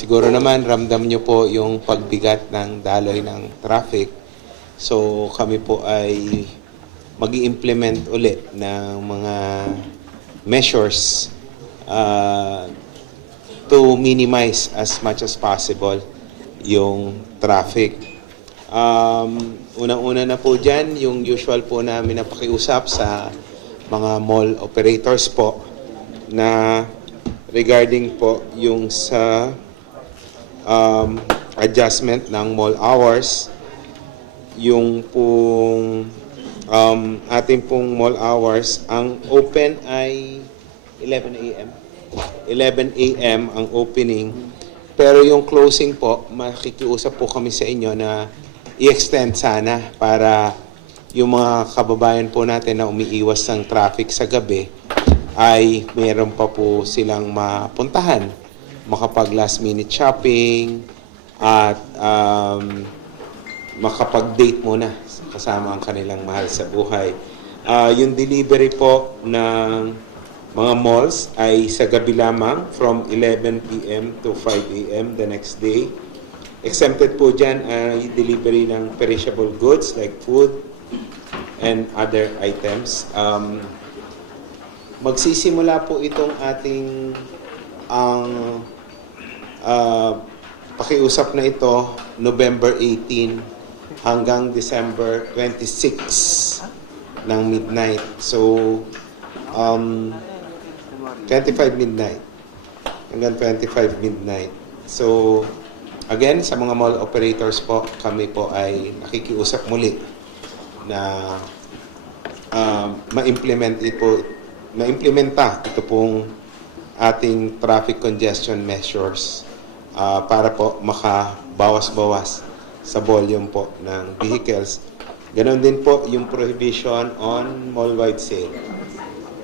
siguro naman ramdam nyo po yung pagbigat ng daloy ng traffic. So kami po ay mag implement ulit ng mga measures uh, to minimize as much as possible yung traffic. Um, unang-una na po dyan, yung usual po namin na pakiusap sa mga mall operators po na regarding po yung sa um, adjustment ng mall hours, yung pong um, ating pong mall hours, ang open ay 11 a.m. 11 a.m. ang opening. Pero yung closing po, makikiusap po kami sa inyo na i-extend sana para yung mga kababayan po natin na umiiwas ng traffic sa gabi ay meron pa po silang mapuntahan. Makapag last minute shopping at um, makapag-date muna kasama ang kanilang mahal sa buhay. Ah, yung delivery po ng mga malls ay sa gabi lamang from 11 p.m. to 5 a.m. the next day. Exempted po dyan ay delivery ng perishable goods like food and other items. Um, magsisimula po itong ating ang ah, pakiusap na ito November 18 hanggang December 26 ng midnight. So, um, 25 midnight hanggang 25 midnight. So, again, sa mga mall operators po, kami po ay nakikiusap muli na um, ma-implement ito, ma-implementa ito pong ating traffic congestion measures ah, para po makabawas-bawas sa volume po ng vehicles. Ganon din po yung prohibition on mall-wide sale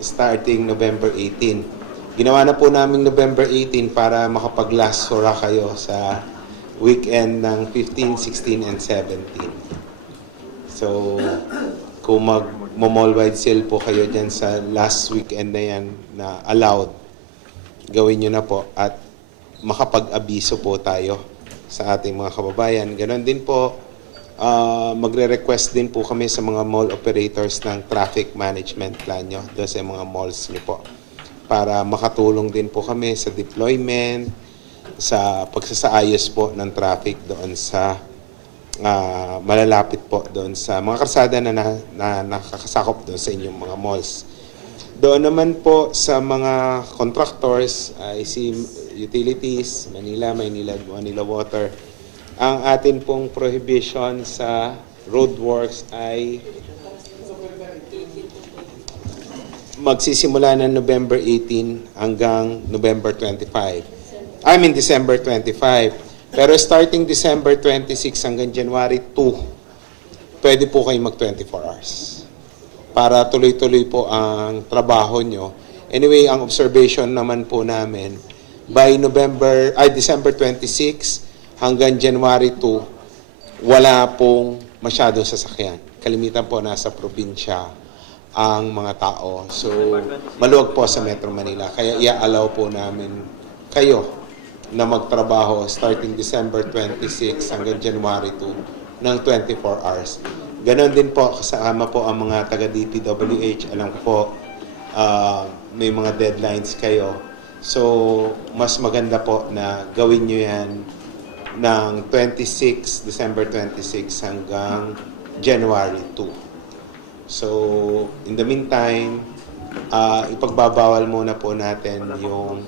starting November 18. Ginawa na po namin November 18 para makapag-last hurrah kayo sa weekend ng 15, 16, and 17. So, kung mag mall wide sale po kayo dyan sa last weekend na yan na allowed, gawin nyo na po at makapag-abiso po tayo sa ating mga kababayan. Ganon din po, ah, magre-request din po kami sa mga mall operators ng traffic management plan nyo doon sa mga malls nyo po para makatulong din po kami sa deployment, sa pagsasaayos po ng traffic doon sa ah, malalapit po doon sa mga karsada na, na, na nakakasakop doon sa inyong mga malls. Doon naman po sa mga contractors, I see utilities, Manila, Manila, Manila Water, ang atin pong prohibition sa roadworks ay magsisimula ng November 18 hanggang November 25. I mean December 25. Pero starting December 26 hanggang January 2, pwede po kayo mag 24 hours. Para tuloy-tuloy po ang trabaho nyo. Anyway, ang observation naman po namin, by November, ay December 26 hanggang January 2, wala pong masyadong sasakyan. Kalimitan po nasa probinsya ang mga tao. So, maluwag po sa Metro Manila. Kaya i-allow po namin kayo na magtrabaho starting December 26 hanggang January 2 ng 24 hours. Ganon din po, kasama po ang mga taga DPWH. Alam ko po, ah, may mga deadlines kayo. So, mas maganda po na gawin nyo yan ng 26, December 26 hanggang January 2. So, in the meantime, ah, ipagbabawal muna po natin yung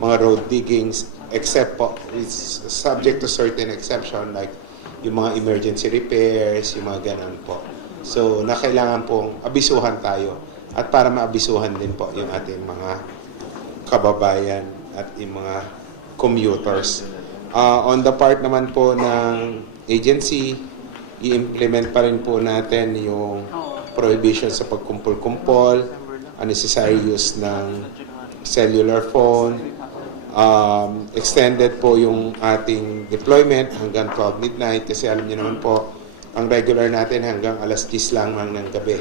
mga road diggings except po, it's subject to certain exception like yung mga emergency repairs, yung mga ganun po. So, na kailangan pong abisuhan tayo at para maabisuhan din po yung ating mga kababayan at yung mga commuters. Ah, on the part naman po ng agency, i-implement pa rin po natin yung prohibition sa pagkumpol-kumpol, unnecessary use ng cellular phone, extended po yung ating deployment hanggang 12 midnight kasi alam niyo naman po, ang regular natin hanggang alas 10 lang ng gabi.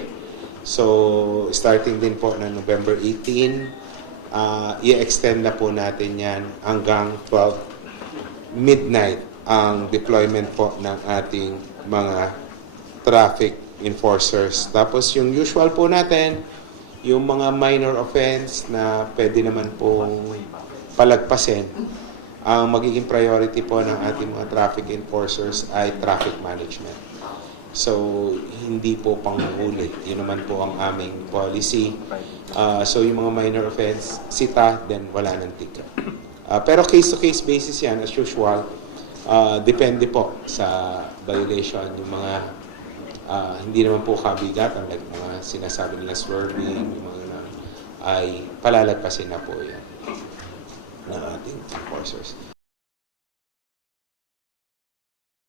So, starting din po ng November 18, ah, i-extend na po natin yan hanggang 12 midnight ang deployment po ng ating mga traffic enforcers. Tapos yung usual po natin, yung mga minor offense na pwede naman pong palagpasin, ang magiging priority po ng ating mga traffic enforcers ay traffic management. So, hindi po panghuli. Yun naman po ang aming policy. Ah, so, yung mga minor offense, sita, then wala ng ticket. Ah, pero case-to-case basis yan, as usual. Ah, depende po sa violation. Yung mga ah, hindi naman po kabigatan, like mga sinasabi nila swerving, yung mga ay palalagpasin na po yan ng ating enforcers.